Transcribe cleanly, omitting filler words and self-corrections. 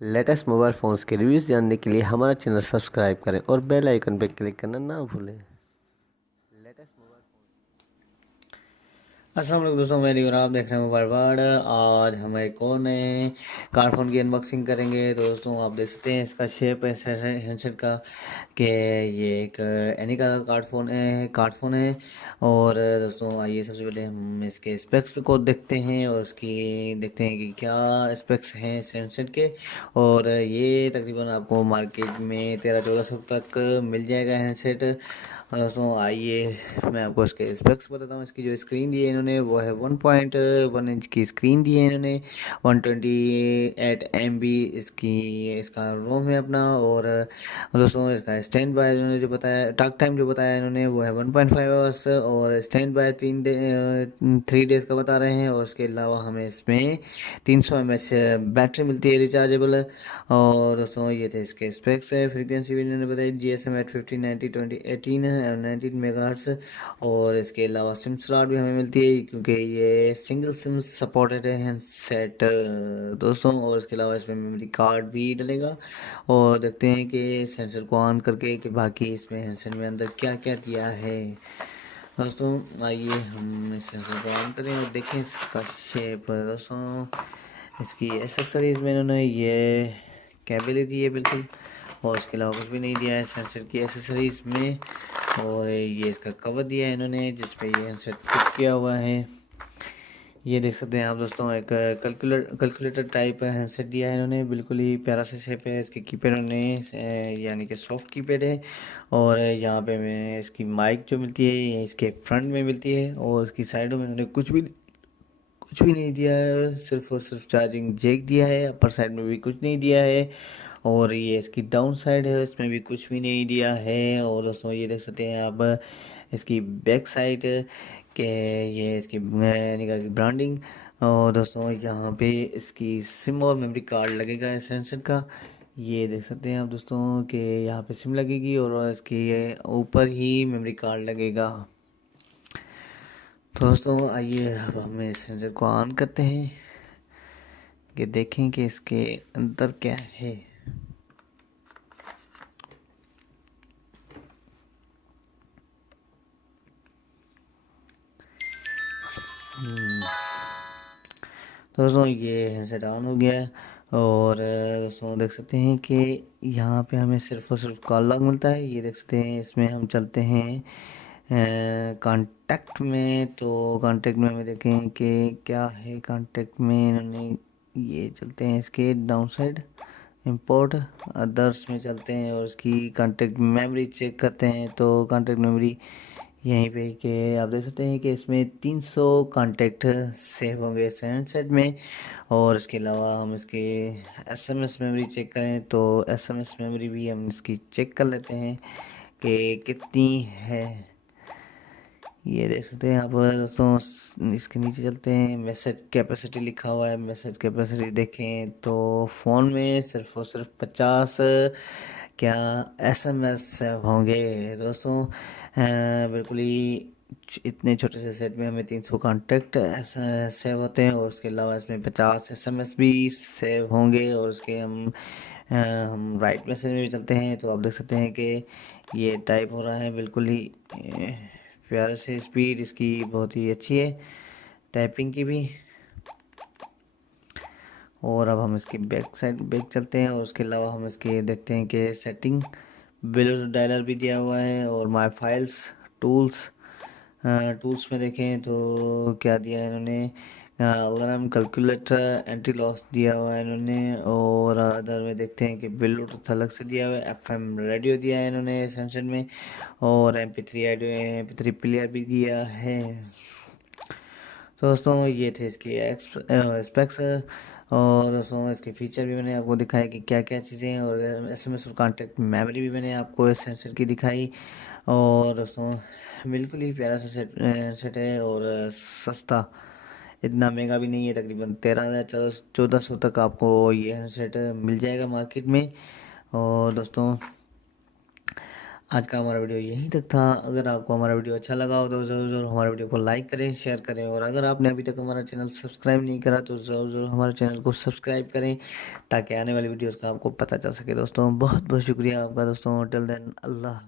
Latest mobile phones के reviews जानने के लिए हमारा चैनल सब्सक्राइब करें और बेल आइकन पर क्लिक करना ना भूलें। अस्सलाम वालेकुम दोस्तों, मेरी और आप देख रहे हैं मोबाइल वर्ल्ड। आज हम एक और नए कार फ़ोन की अनबॉक्सिंग करेंगे। तो दोस्तों आप देख सकते हैं इसका शेप है हैंडसेट का कि ये एक एनी का कार्ड फ़ोन है। और दोस्तों आइए सबसे पहले हम इसके स्पेक्स को देखते हैं और उसकी देखते हैं कि क्या स्पेक्स हैं इस हैंडसेट के। और ये तकरीबन आपको मार्केट में 1300-1400 तक मिल जाएगा हैंडसेट। दोस्तों आइए मैं आपको इसके स्पेक्स बताता हूँ। इसकी जो स्क्रीन दी है इन्होंने वो है 1.1 इंच की स्क्रीन दी है इन्होंने। 128 MB इसका रोम है अपना। और दोस्तों इसका स्टैंड बाय इन्होंने जो बताया, टॉक टाइम जो बताया इन्होंने वो है 1.5 आवर्स। और स्टैंड बाय 3 डेज़ का बता रहे हैं। और उसके अलावा हमें इसमें 300 mAh बैटरी मिलती है रिचार्जेबल। और दोस्तों ये थे इसके स्पेक्स है। फ्रीक्वेंसी भी इन्होंने बताई GSM 850 90 20 18 है, 19 मेगाहर्ट्ज़। और इसके अलावा सिम स्लॉट भी हमें मिलती है क्योंकि ये सिंगल सिम सपोर्टेड है हैंडसेट दोस्तों। और इसके अलावा इसमें मेमोरी कार्ड भी डलेगा। और देखते हैं कि सेंसर को ऑन करके कि बाकी इसमें हैंडसेट में अंदर क्या क्या दिया है। दोस्तों आइए हम इस सेंसर को ऑन करें और देखें इसका शेप। दोस्तों इसकी एसेसरीज़ में इन्होंने ये केबल ही दी है बिल्कुल। और इसके अलावा कुछ भी नहीं दिया है सेंसर की एसेसरीज़ में। और ये इसका कवर दिया है इन्होंने जिस पे ये हैंडसेट फिट किया हुआ है। ये देख सकते हैं आप दोस्तों, एक कैलकुलेटर टाइप हैंडसेट दिया है इन्होंने। बिल्कुल ही प्यारा सा शेप है। इसके कीपैड उन्होंने यानी कि सॉफ्ट कीपैड है। और यहाँ पे मैं इसकी माइक जो मिलती है ये इसके फ्रंट में मिलती है। और इसकी साइडों में इन्होंने कुछ भी नहीं दिया है, सिर्फ और सिर्फ चार्जिंग जैक दिया है। अपर साइड में भी कुछ नहीं दिया है। और ये इसकी डाउन साइड है, इसमें भी कुछ भी नहीं दिया है। और दोस्तों ये देख सकते हैं आप इसकी बैक साइड के ये इसकी यानी कि ब्रांडिंग। और दोस्तों यहाँ पे इसकी सिम और मेमोरी कार्ड लगेगा इस हैंडसेट का। ये देख सकते हैं आप दोस्तों कि यहाँ पे सिम लगेगी और इसके ऊपर ही मेमोरी कार्ड लगेगा। तो दोस्तों आइए अब हम इस सेंसर को ऑन करते हैं कि देखें कि इसके अंदर क्या है। तो दोस्तों ये हैंडसेट ऑन हो गया है। और दोस्तों देख सकते हैं कि यहाँ पे हमें सिर्फ और सिर्फ कॉल लॉग मिलता है। ये देख सकते हैं इसमें हम चलते हैं कांटेक्ट में। तो कांटेक्ट में हमें देखें कि क्या है कांटेक्ट में इन्होंने। ये चलते हैं इसके डाउन साइड इंपोर्ट अदर्स में चलते हैं और उसकी कांटेक्ट मेमोरी चेक करते हैं। तो कांटेक्ट मेमोरी यहीं पे कि आप देख सकते हैं कि इसमें 300 कांटेक्ट सेव होंगे इस हैंडसेट में। और इसके अलावा हम इसके SMS मेमोरी चेक करें तो SMS मेमोरी भी हम इसकी चेक कर लेते हैं कि कितनी है। ये देख सकते हैं आप दोस्तों। इसके नीचे चलते हैं, मैसेज कैपेसिटी लिखा हुआ है। मैसेज कैपेसिटी देखें तो फ़ोन में सिर्फ और सिर्फ 50 क्या SMS होंगे दोस्तों। बिल्कुल ही इतने छोटे से सेट में हमें 300 कॉन्टेक्ट सेव होते हैं। और उसके अलावा इसमें 50 SMS भी सेव होंगे। और उसके हम राइट मैसेज में भी चलते हैं तो आप देख सकते हैं कि ये टाइप हो रहा है बिल्कुल ही प्यारे से। स्पीड इसकी बहुत ही अच्छी है टाइपिंग की भी। और अब हम इसकी बैक चलते हैं और उसके अलावा हम इसके देखते हैं कि सेटिंग ब्लूटूथ डायलर भी दिया हुआ है। और माय फाइल्स टूल्स टूल्स में देखें तो क्या दिया है इन्होंने। अलार्म कैलकुलेटर एंटी लॉस दिया हुआ है इन्होंने। और अदर में देखते हैं कि ब्लूटूथ अलग से दिया हुआ है। FM रेडियो दिया है इन्होंने सेंसर में। और MP3 ऑडियो MP3 प्लेयर भी दिया है। तो दोस्तों ये थे इसके स्पेक्स। और दोस्तों इसके फीचर भी मैंने आपको दिखाया कि क्या क्या चीज़ें हैं। और SMS और कॉन्टेक्ट मेमोरी भी मैंने आपको इस सेंसर की दिखाई। और दोस्तों बिल्कुल ही प्यारा सा सेट है और सस्ता, इतना महंगा भी नहीं है। तकरीबन 13,000 1400 तक आपको ये सेट मिल जाएगा मार्केट में। और दोस्तों आज का हमारा वीडियो यहीं तक था। अगर आपको हमारा वीडियो अच्छा लगा हो तो ज़रूर ज़रूर हमारे वीडियो को लाइक करें, शेयर करें, और अगर आपने अभी तक हमारा चैनल सब्सक्राइब नहीं करा तो ज़रूर ज़रूर हमारे चैनल को सब्सक्राइब करें, ताकि आने वाली वीडियोज़ का आपको पता चल सके। दोस्तों बहुत बहुत शुक्रिया आपका दोस्तों। टिल देन अल्लाह।